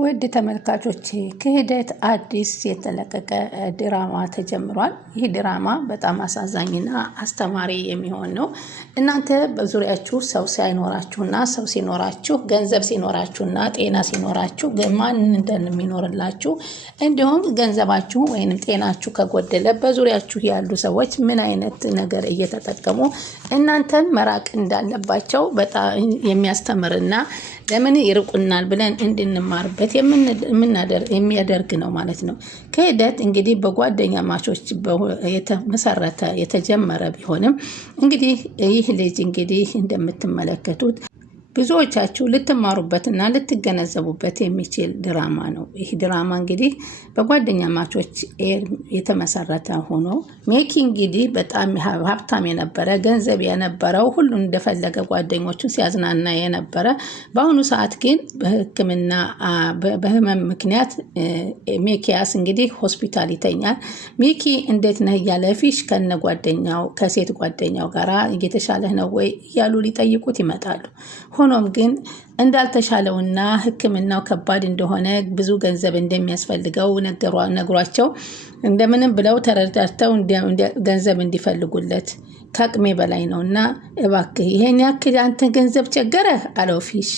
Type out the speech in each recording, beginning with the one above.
ውድ ተመልካቾች ክህደት አዲስ የተለቀቀ ድራማ ተጀምሯል። ይህ ድራማ በጣም አሳዛኝና አስተማሪ የሚሆን ነው። እናንተ በዙሪያችሁ ሰው ሳይኖራችሁና ሰው ሲኖራችሁ ገንዘብ ሲኖራችሁና ጤና ሲኖራችሁ ማን እንደሚኖርላችሁ እንዲሁም ገንዘባችሁ ወይንም ጤናችሁ ከጎደለ በዙሪያችሁ ያሉ ሰዎች ምን አይነት ነገር እየተጠቀሙ እናንተን መራቅ እንዳለባቸው በጣም የሚያስተምርና ለምን ይርቁናል ብለን እንድንማርበት የሚያደርግ ነው ማለት ነው። ክህደት እንግዲህ በጓደኛ ማቾች የተጀመረ ቢሆንም እንግዲህ ይህ ልጅ እንግዲህ እንደምትመለከቱት ብዙዎቻችሁ ልትማሩበትና ልትገነዘቡበት የሚችል ድራማ ነው። ይህ ድራማ እንግዲህ በጓደኛ ማቾች የተመሰረተ ሆኖ ሜኪ እንግዲህ በጣም ሀብታም የነበረ ገንዘብ የነበረው ሁሉ እንደፈለገ ጓደኞቹን ሲያዝናና የነበረ በአሁኑ ሰዓት ግን በሕክምና በህመም ምክንያት ሚኪያስ እንግዲህ ሆስፒታል ይተኛል። ሚኪ እንዴት ነህ እያለ ፊሽ ከነ ጓደኛው ከሴት ጓደኛው ጋራ እየተሻለህ ነው ወይ እያሉ ሊጠይቁት ይመጣሉ። ሆኖም ግን እንዳልተሻለውና ህክምናው ከባድ እንደሆነ ብዙ ገንዘብ እንደሚያስፈልገው ነግሯቸው እንደምንም ብለው ተረዳድተው ገንዘብ እንዲፈልጉለት ከአቅሜ በላይ ነውና እባክህ ይሄን ያክል አንተ ገንዘብ ቸገረህ አለው ፊሽ።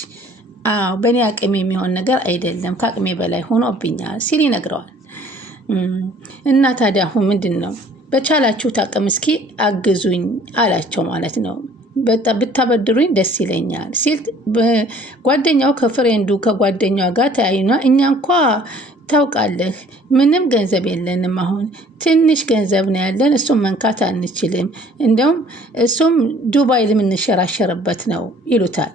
አዎ በእኔ አቅም የሚሆን ነገር አይደለም ከአቅሜ በላይ ሆኖብኛል ሲል ይነግረዋል። እና ታዲያ አሁን ምንድን ነው በቻላችሁ አቅም እስኪ አግዙኝ አላቸው ማለት ነው። ብታበድሩኝ ደስ ይለኛል ሲል ጓደኛው ከፍሬንዱ ከጓደኛው ጋር ተያይኗ እኛ እንኳ ታውቃለህ ምንም ገንዘብ የለንም አሁን ትንሽ ገንዘብ ነው ያለን እሱም መንካት አንችልም እንደውም እሱም ዱባይ ልምንሸራሸርበት ነው ይሉታል።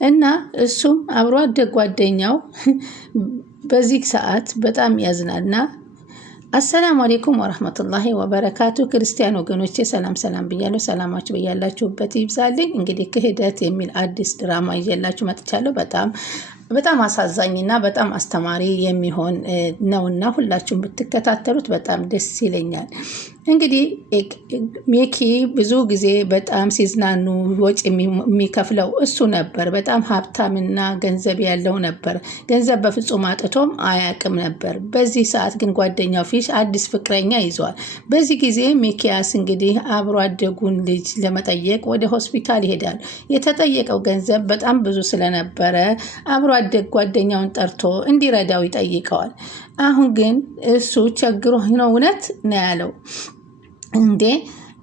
እና እሱም አብሮ አደግ ጓደኛው በዚህ ሰዓት በጣም ያዝናልና አሰላሙ አለይኩም ወራህመቱላሂ ወበረካቱ። ክርስቲያን ወገኖቼ ሰላም ብያለሁ። ሰላማችሁ በያላችሁበት ይብዛልኝ። እንግዲህ ክህደት የሚል አዲስ ድራማ ይዤላችሁ መጥቻለሁ። በጣም አሳዛኝና በጣም አስተማሪ የሚሆን ነውና ሁላችሁም ብትከታተሉት በጣም ደስ ይለኛል። እንግዲህ ሜኪ ብዙ ጊዜ በጣም ሲዝናኑ ወጪ የሚከፍለው እሱ ነበር። በጣም ሀብታምና ገንዘብ ያለው ነበር። ገንዘብ በፍጹም አጥቶም አያቅም ነበር። በዚህ ሰዓት ግን ጓደኛው ፊሽ አዲስ ፍቅረኛ ይዟል። በዚህ ጊዜ ሚኪያስ እንግዲህ አብሮ አደጉን ልጅ ለመጠየቅ ወደ ሆስፒታል ይሄዳል። የተጠየቀው ገንዘብ በጣም ብዙ ስለነበረ አብሮ አደግ ጓደኛውን ጠርቶ እንዲረዳው ይጠይቀዋል። አሁን ግን እሱ ቸግሮ ነው እውነት ነው ያለው። እንዴ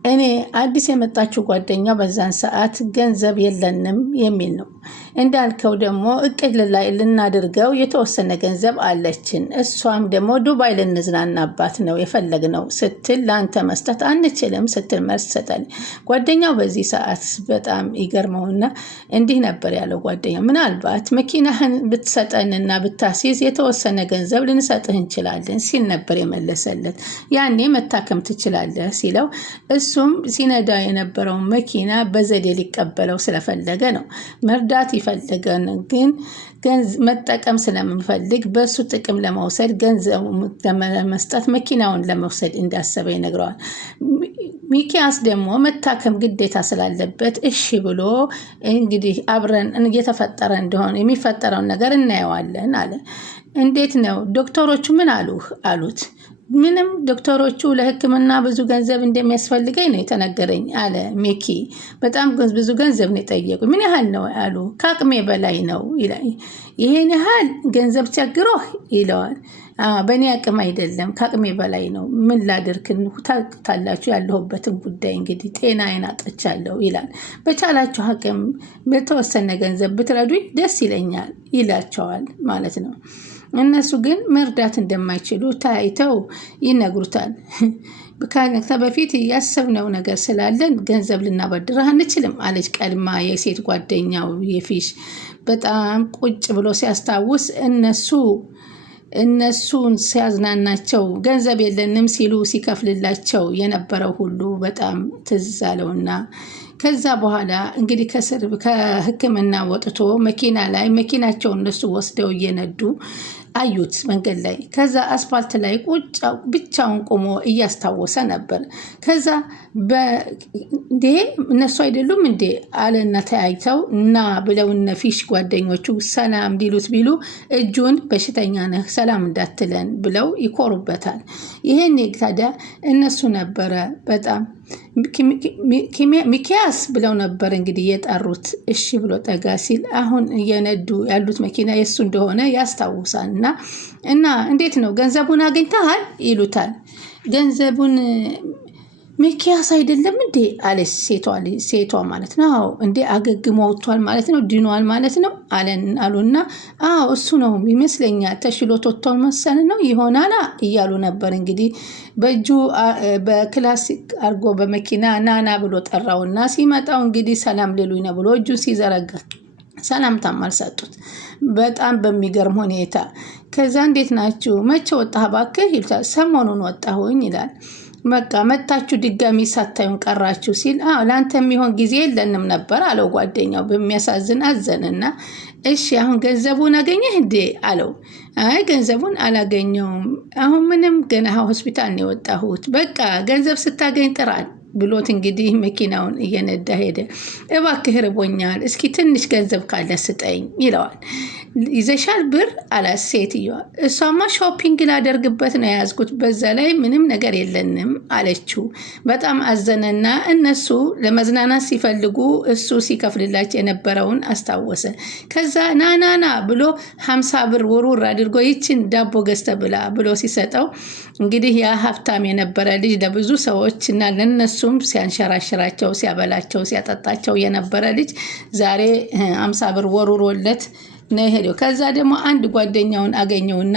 እኔ አዲስ የመጣችው ጓደኛው በዛን ሰዓት ገንዘብ የለንም የሚል ነው። እንዳልከው ደግሞ እቅድ ላይ ልናደርገው የተወሰነ ገንዘብ አለችን እሷም ደግሞ ዱባይ ልንዝናናባት ነው የፈለግነው ስትል ላንተ መስጠት አንችልም ስትል መልስ ሰጠል። ጓደኛው በዚህ ሰዓት በጣም ይገርመውና እንዲህ ነበር ያለው ጓደኛው ምናልባት መኪናህን ብትሰጠንና ብታስይዝ የተወሰነ ገንዘብ ልንሰጥህ እንችላለን ሲል ነበር የመለሰለት። ያኔ መታከም ትችላለህ ሲለው እሱም ሲነዳ የነበረውን መኪና በዘዴ ሊቀበለው ስለፈለገ ነው። መርዳት ይፈልገን ግን መጠቀም ስለምፈልግ በሱ ጥቅም ለመውሰድ ገንዘቡ ለመስጠት መኪናውን ለመውሰድ እንዳሰበ ይነግረዋል። ሚኪያስ ደግሞ መታከም ግዴታ ስላለበት እሺ ብሎ እንግዲህ አብረን እየተፈጠረ እንደሆነ የሚፈጠረውን ነገር እናየዋለን አለ። እንዴት ነው ዶክተሮቹ ምን አሉት? ምንም ዶክተሮቹ ለሕክምና ብዙ ገንዘብ እንደሚያስፈልገኝ ነው የተነገረኝ አለ ሜኪ። በጣም ብዙ ገንዘብ ነው የጠየቁ። ምን ያህል ነው አሉ። ከአቅሜ በላይ ነው ይላል። ይሄን ያህል ገንዘብ ቸግሮህ ይለዋል። በእኔ አቅም አይደለም ከአቅሜ በላይ ነው። ምን ላድርግ ታላችሁ ያለሁበትን ጉዳይ እንግዲህ ጤናዬን አጥቻለሁ ይላል። በቻላችሁ አቅም በተወሰነ ገንዘብ ብትረዱኝ ደስ ይለኛል ይላቸዋል ማለት ነው። እነሱ ግን መርዳት እንደማይችሉ ታይተው ይነግሩታል። በፊት ያሰብነው ነገር ስላለን ገንዘብ ልናበድርህ አንችልም አለች ቀድማ የሴት ጓደኛው የፊሽ። በጣም ቁጭ ብሎ ሲያስታውስ እነሱን ሲያዝናናቸው ገንዘብ የለንም ሲሉ ሲከፍልላቸው የነበረው ሁሉ በጣም ትዝ አለውና ከዛ በኋላ እንግዲህ ከሕክምና ወጥቶ መኪናቸውን እነሱ ወስደው እየነዱ አዩት መንገድ ላይ። ከዛ አስፋልት ላይ ቁጭ ብቻውን ቆሞ እያስታወሰ ነበር። ከዛ እንዴ እነሱ አይደሉም እንዴ አለና ተያይተው እና ብለው እነ ፊሽ ጓደኞቹ ሰላም ሊሉት ቢሉ እጁን በሽተኛ ነህ ሰላም እንዳትለን ብለው ይኮሩበታል። ይሄን ታዲያ እነሱ ነበረ በጣም ሚኪያስ ብለው ነበር እንግዲህ የጠሩት። እሺ ብሎ ጠጋ ሲል አሁን እየነዱ ያሉት መኪና የሱ እንደሆነ ያስታውሳል። እና እንዴት ነው ገንዘቡን አግኝተሃል ይሉታል። ገንዘቡን ሚኪያስ አይደለም እንዴ አለች ሴቷ ማለት ነው። አዎ እንዴ አገግሞ ወጥቷል ማለት ነው፣ ድኗል ማለት ነው አሉና አዎ እሱ ነው ይመስለኛል ተሽሎት ወጥቷል መሰል ነው ይሆናል እያሉ ነበር። እንግዲህ በእጁ በክላሲክ አርጎ በመኪና ናና ብሎ ጠራውና ሲመጣው እንግዲህ ሰላም ሊሉኝ ነው ብሎ እጁን ሲዘረጋ ሰላምታም አልሰጡት በጣም በሚገርም ሁኔታ። ከዛ እንዴት ናችሁ መቼ ወጣህ እባክህ ይሉታል። ሰሞኑን ወጣሁኝ ይላል። በቃ መታችሁ ድጋሚ ሳታዩን ቀራችሁ ሲል ለአንተ የሚሆን ጊዜ የለንም ነበር አለው ጓደኛው። በሚያሳዝን አዘንና እሺ አሁን ገንዘቡን አገኘህ እንዴ አለው። አይ ገንዘቡን አላገኘውም አሁን ምንም ገና ሆስፒታል ነው የወጣሁት። በቃ ገንዘብ ስታገኝ ጥራል ብሎት እንግዲህ መኪናውን እየነዳ ሄደ። እባክህ ርቦኛል እስኪ ትንሽ ገንዘብ ካለ ስጠኝ ይለዋል። ይዘሻል ብር አላት ሴትዮዋ። እሷማ ሾፒንግ ላደርግበት ነው የያዝኩት በዛ ላይ ምንም ነገር የለንም አለችው። በጣም አዘነና እነሱ ለመዝናናት ሲፈልጉ እሱ ሲከፍልላቸው የነበረውን አስታወሰ። ከዛ ናናና ብሎ 50 ብር ውርውር አድርጎ ይችን ዳቦ ገዝተ ብላ ብሎ ሲሰጠው እንግዲህ ያ ሀብታም የነበረ ልጅ ለብዙ ሰዎች እና ለነሱም ሲያንሸራሽራቸው ሲያበላቸው ሲያጠጣቸው የነበረ ልጅ ዛሬ 50 ብር ወርውሮለት ነው ሄደው። ከዛ ደግሞ አንድ ጓደኛውን አገኘውና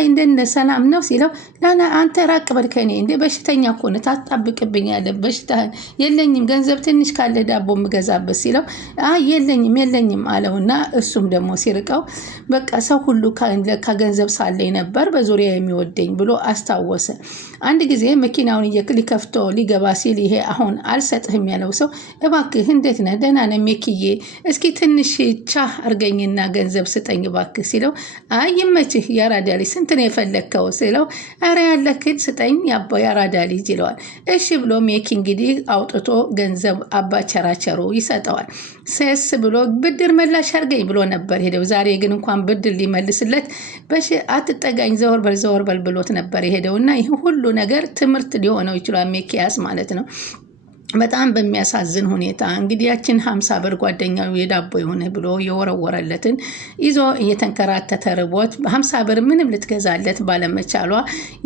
እንደነ ሰላም ነው ሲለው ላና አንተ ራቅ በል ከኔ እንደ በሽተኛ እኮ ነህ ታጣብቅብኛለህ በሽታህን የለኝም ገንዘብ ትንሽ ካለ ዳቦ ምገዛበት ሲለው የለኝም አለውና እሱም ደግሞ ሲርቀው በቃ ሰው ሁሉ ከገንዘብ ሳለኝ ነበር በዙሪያ የሚወደኝ ብሎ አስታወሰ። አንድ ጊዜ መኪናውን ሊከፍቶ ሊገባ ሲል ይሄ አሁን አልሰጥህም ያለው ሰው እባክህ እንዴት ነህ ደህና ነህ ሜኪዬ እስኪ ትንሽ ቻህ አርገኝና ገንዘብ ስጠኝ እባክህ ሲለው ይመችህ ያራዳ ልጅ ስንት ነው የፈለከው ሲለው አረ ያለክል ስጠኝ ያራዳ ልጅ ይለዋል። እሺ ብሎ ሜኪ እንግዲህ አውጥቶ ገንዘብ አባ ቸራቸሩ ይሰጠዋል። ሰስ ብሎ ብድር መላሽ አርገኝ ብሎ ነበር ሄደው። ዛሬ ግን እንኳን ብድር ሊመልስለት አትጠጋኝ ዘወር በል ብሎት ነበር ሄደውና ይሄ ሁሉ ነገር ትምህርት ሊሆነው ይችላል ሜኪያስ ማለት ነው። በጣም በሚያሳዝን ሁኔታ እንግዲህ ያችን 50 ብር ጓደኛው የዳቦ ይሆነ ብሎ የወረወረለትን ይዞ እየተንከራተተ ርቦት 50 ብር ምንም ልትገዛለት ባለመቻሏ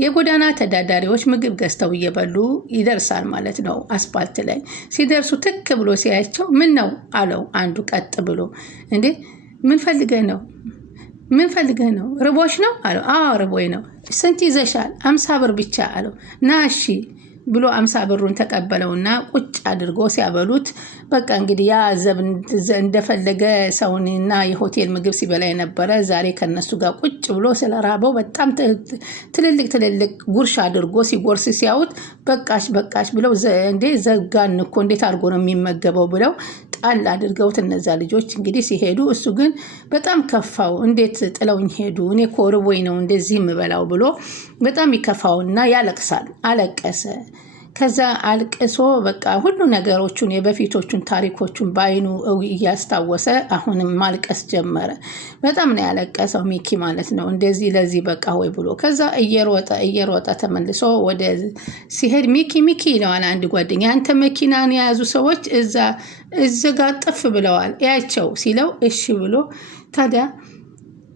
የጎዳና ተዳዳሪዎች ምግብ ገዝተው እየበሉ ይደርሳል ማለት ነው። አስፓልት ላይ ሲደርሱ ትክ ብሎ ሲያያቸው ምን ነው አለው አንዱ ቀጥ ብሎ እንዴ ምን ፈልገህ ነው ርቦሽ ነው አለው። ርቦይ ነው። ስንት ይዘሻል? 50 ብር ብቻ አለው። ናሺ ብሎ 50 ብሩን ተቀበለውና ቁጭ አድርጎ ሲያበሉት በቃ እንግዲህ ያ ዘብ እንደፈለገ ሰውንና የሆቴል ምግብ ሲበላ የነበረ ዛሬ ከነሱ ጋር ቁጭ ብሎ ስለራበው በጣም ትልልቅ ጉርሻ አድርጎ ሲጎርስ ሲያዩት በቃሽ ብለው እንዴ ዘጋን እኮ እንዴት አድርጎ ነው የሚመገበው ብለው ጣል አድርገውት እነዛ ልጆች እንግዲህ ሲሄዱ እሱ ግን በጣም ከፋው። እንዴት ጥለውኝ ሄዱ እኔ እኮ ርቦኝ ነው እንደዚህ የምበላው ብሎ በጣም ይከፋውና ያለቅሳል። አለቀሰ። ከዛ አልቅሶ በቃ ሁሉ ነገሮቹን የበፊቶቹን ታሪኮቹን ባይኑ እያስታወሰ አሁንም ማልቀስ ጀመረ። በጣም ነው ያለቀሰው ሚኪ ማለት ነው። እንደዚህ ለዚህ በቃ ወይ ብሎ ከዛ እየሮጠ ተመልሶ ወደ ሲሄድ ሚኪ ይለዋል አንድ ጓደኛ። አንተ መኪናን የያዙ ሰዎች እዛ ጋር ጥፍ ብለዋል ያቸው ሲለው እሺ ብሎ ታዲያ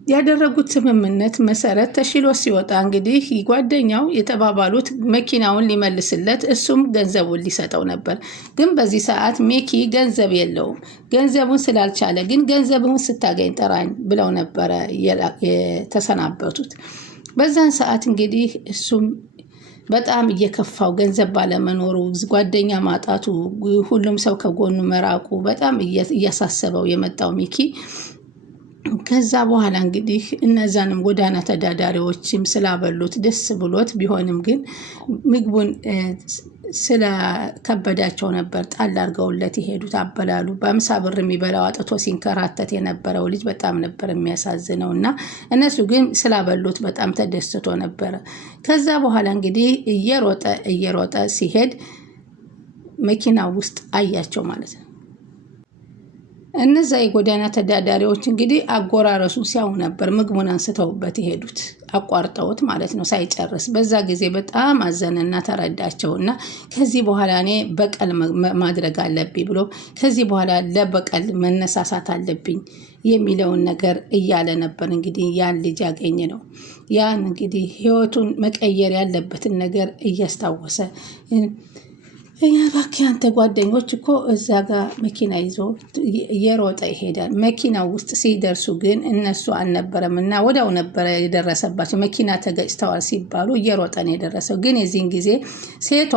ያደረጉት ስምምነት መሰረት ተሽሎ ሲወጣ እንግዲህ ጓደኛው የተባባሉት መኪናውን ሊመልስለት እሱም ገንዘቡን ሊሰጠው ነበር። ግን በዚህ ሰዓት ሜኪ ገንዘብ የለውም። ገንዘቡን ስላልቻለ ግን ገንዘቡን ስታገኝ ጠራኝ ብለው ነበረ የተሰናበቱት። በዛን ሰዓት እንግዲህ እሱም በጣም እየከፋው ገንዘብ ባለመኖሩ ጓደኛ ማጣቱ ሁሉም ሰው ከጎኑ መራቁ በጣም እያሳሰበው የመጣው ሚኪ ከዛ በኋላ እንግዲህ እነዛንም ጎዳና ተዳዳሪዎችም ስላበሉት ደስ ብሎት ቢሆንም ግን ምግቡን ስለ ከበዳቸው ነበር ጣል አድርገውለት የሄዱት። አበላሉ በምሳ ብር የሚበላው አጥቶ ሲንከራተት የነበረው ልጅ በጣም ነበር የሚያሳዝነው እና እነሱ ግን ስላበሉት በጣም ተደስቶ ነበረ። ከዛ በኋላ እንግዲህ እየሮጠ ሲሄድ መኪና ውስጥ አያቸው ማለት ነው። እነዛ የጎዳና ተዳዳሪዎች እንግዲህ አጎራረሱን ሲያዩ ነበር ምግቡን አንስተውበት የሄዱት አቋርጠውት ማለት ነው ሳይጨርስ። በዛ ጊዜ በጣም አዘነና ተረዳቸውና ከዚህ በኋላ እኔ በቀል ማድረግ አለብኝ ብሎ ከዚህ በኋላ ለበቀል መነሳሳት አለብኝ የሚለውን ነገር እያለ ነበር። እንግዲህ ያን ልጅ ያገኘ ነው። ያን እንግዲህ ህይወቱን መቀየር ያለበትን ነገር እያስታወሰ እባክህ አንተ ጓደኞች እኮ እዛ ጋር መኪና ይዞ እየሮጠ ይሄዳል። መኪናው ውስጥ ሲደርሱ ግን እነሱ አልነበረም እና ወዲያው ነበረ የደረሰባቸው። መኪና ተገጭተዋል ሲባሉ እየሮጠ ነው የደረሰው። ግን የዚህን ጊዜ ሴቷ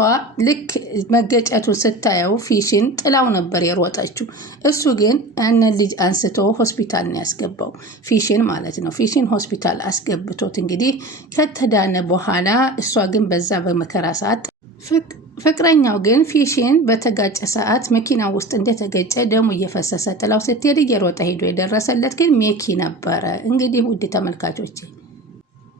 ልክ መገጨቱን ስታየው ፊሽን ጥላው ነበር የሮጠችው። እሱ ግን ያንን ልጅ አንስቶ ሆስፒታል ነው ያስገባው። ፊሽን ማለት ነው። ፊሽን ሆስፒታል አስገብቶት እንግዲህ ከተዳነ በኋላ እሷ ግን በዛ በመከራ ሰዓት ፍቅረኛው ግን ፊሽን በተጋጨ ሰዓት መኪና ውስጥ እንደተገጨ ደሙ እየፈሰሰ ጥላው ስትሄድ እየሮጠ ሄዶ የደረሰለት ግን ሜኪ ነበረ። እንግዲህ ውድ ተመልካቾች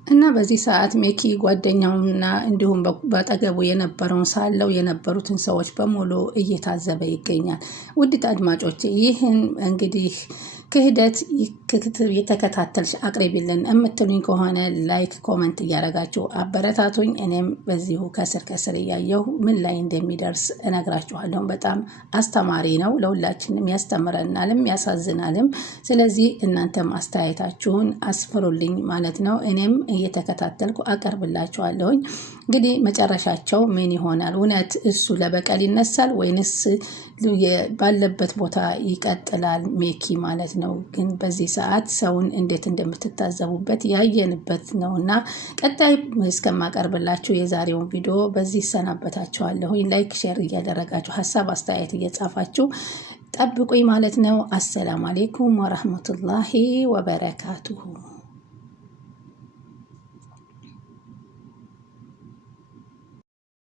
እና በዚህ ሰዓት ሜኪ ጓደኛውና እንዲሁም በአጠገቡ የነበረውን ሳለው የነበሩትን ሰዎች በሙሉ እየታዘበ ይገኛል። ውድ አድማጮች ይህን እንግዲህ ክህደት የተከታተልሽ አቅርቢልን የምትሉኝ ከሆነ ላይክ ኮመንት እያደረጋችሁ አበረታቱኝ። እኔም በዚሁ ከስር እያየሁ ምን ላይ እንደሚደርስ እነግራችኋለሁ። በጣም አስተማሪ ነው፣ ለሁላችንም ያስተምረናልም ያሳዝናልም። ስለዚህ እናንተም አስተያየታችሁን አስፍሩልኝ ማለት ነው። እኔም እየተከታተልኩ አቀርብላችኋለሁኝ። እንግዲህ መጨረሻቸው ምን ይሆናል? እውነት እሱ ለበቀል ይነሳል ወይንስ ባለበት ቦታ ይቀጥላል? ሜኪ ማለት ነው። ግን በዚህ ሰዓት ሰውን እንዴት እንደምትታዘቡበት ያየንበት ነውና ቀጣይ እስከማቀርብላችሁ የዛሬውን ቪዲዮ በዚህ ሰናበታችኋለሁ። ላይክ ሼር እያደረጋችሁ ሀሳብ አስተያየት እየጻፋችሁ ጠብቁኝ ማለት ነው። አሰላሙ አለይኩም ወራህመቱላሂ ወበረካቱሁ።